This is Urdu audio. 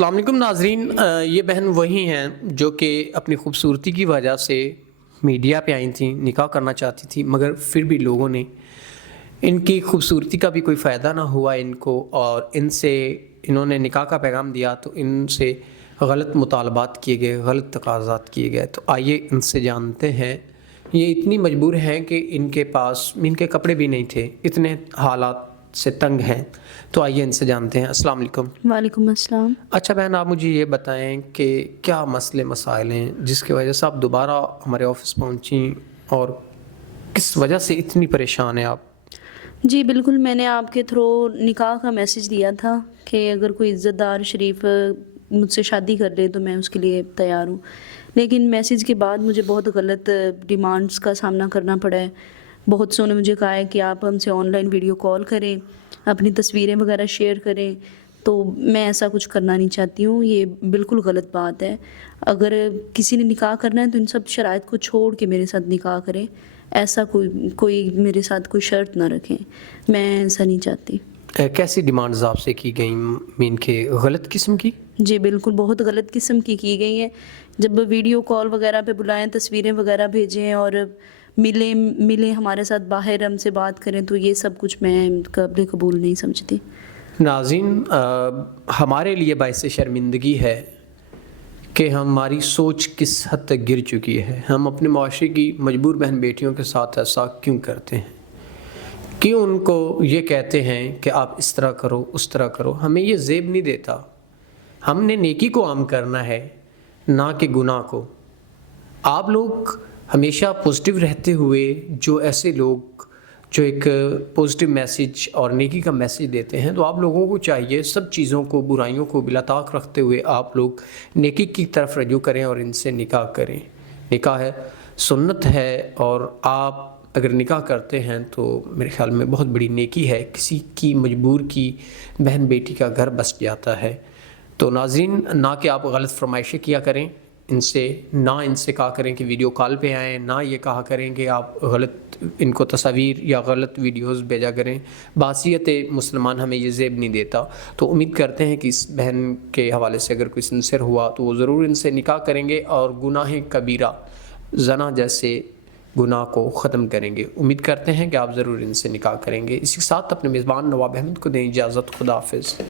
السلام علیکم ناظرین، یہ بہن وہی ہیں جو کہ اپنی خوبصورتی کی وجہ سے میڈیا پہ آئی تھیں، نکاح کرنا چاہتی تھی، مگر پھر بھی لوگوں نے ان کی خوبصورتی کا بھی کوئی فائدہ نہ ہوا ان کو، اور انہوں نے نکاح کا پیغام دیا تو ان سے غلط مطالبات کیے گئے، غلط تقاضات کیے گئے۔ تو آئیے ان سے جانتے ہیں۔ یہ اتنی مجبور ہیں کہ ان کے پاس ان کے کپڑے بھی نہیں تھے، اتنے حالات سے تنگ ہیں۔ تو آئیے ان سے جانتے ہیں۔ السلام علیکم۔ وعلیکم السلام۔ اچھا بہن، آپ مجھے یہ بتائیں کہ کیا مسئلے مسائل ہیں جس کی وجہ سے آپ دوبارہ ہمارے آفس پہنچیں، اور کس وجہ سے اتنی پریشان ہیں آپ؟ جی بالکل، میں نے آپ کے تھرو نکاح کا میسج دیا تھا کہ اگر کوئی عزت دار شریف مجھ سے شادی کر لے تو میں اس کے لیے تیار ہوں، لیکن میسج کے بعد مجھے بہت غلط ڈیمانڈز کا سامنا کرنا پڑا ہے۔ بہت سو نے مجھے کہا ہے کہ آپ ہم سے آن لائن ویڈیو کال کریں، اپنی تصویریں وغیرہ شیئر کریں، تو میں ایسا کچھ کرنا نہیں چاہتی ہوں۔ یہ بالکل غلط بات ہے۔ اگر کسی نے نکاح کرنا ہے تو ان سب شرائط کو چھوڑ کے میرے ساتھ نکاح کریں، ایسا کوئی میرے ساتھ کوئی شرط نہ رکھیں، میں ایسا نہیں چاہتی۔ کیسی ڈیمانڈز آپ سے کی گئیں؟ مین کے غلط قسم کی؟ جی بالکل، بہت غلط قسم کی گئی ہیں۔ جب ویڈیو کال وغیرہ پہ بلائیں، تصویریں وغیرہ بھیجیں اور ملیں ہمارے ساتھ، باہر ہم سے بات کریں، تو یہ سب کچھ میں قابل قبول نہیں سمجھتی۔ ناظرین، ہمارے لیے باعث شرمندگی ہے کہ ہماری سوچ کس حد تک گر چکی ہے۔ ہم اپنے معاشرے کی مجبور بہن بیٹیوں کے ساتھ ایسا کیوں کرتے ہیں؟ کیوں ان کو یہ کہتے ہیں کہ آپ اس طرح کرو، اس طرح کرو؟ ہمیں یہ زیب نہیں دیتا۔ ہم نے نیکی کو عام کرنا ہے، نہ کہ گناہ کو۔ آپ لوگ ہمیشہ پوزیٹیو رہتے ہوئے، جو ایسے لوگ جو ایک پوزیٹیو میسج اور نیکی کا میسج دیتے ہیں، تو آپ لوگوں کو چاہیے سب چیزوں کو، برائیوں کو بلا طاق رکھتے ہوئے آپ لوگ نیکی کی طرف رجوع کریں اور ان سے نکاح کریں۔ نکاح ہے، سنت ہے، اور آپ اگر نکاح کرتے ہیں تو میرے خیال میں بہت بڑی نیکی ہے، کسی کی مجبور کی بہن بیٹی کا گھر بس جاتا ہے۔ تو ناظرین، نہ کہ آپ غلط فرمائشیں کیا کریں ان سے کہا کریں کہ ویڈیو کال پہ آئیں، نہ یہ کہا کریں کہ آپ غلط ان کو تصاویر یا غلط ویڈیوز بھیجا کریں۔ بحیثیت مسلمان ہمیں یہ زیب نہیں دیتا۔ تو امید کرتے ہیں کہ اس بہن کے حوالے سے اگر کوئی سنسر ہوا تو وہ ضرور ان سے نکاح کریں گے اور گناہ کبیرہ، زنا جیسے گناہ کو ختم کریں گے۔ امید کرتے ہیں کہ آپ ضرور ان سے نکاح کریں گے۔ اسی کے ساتھ اپنے میزبان نواب احمد کو دیں اجازت۔ خدا حافظ۔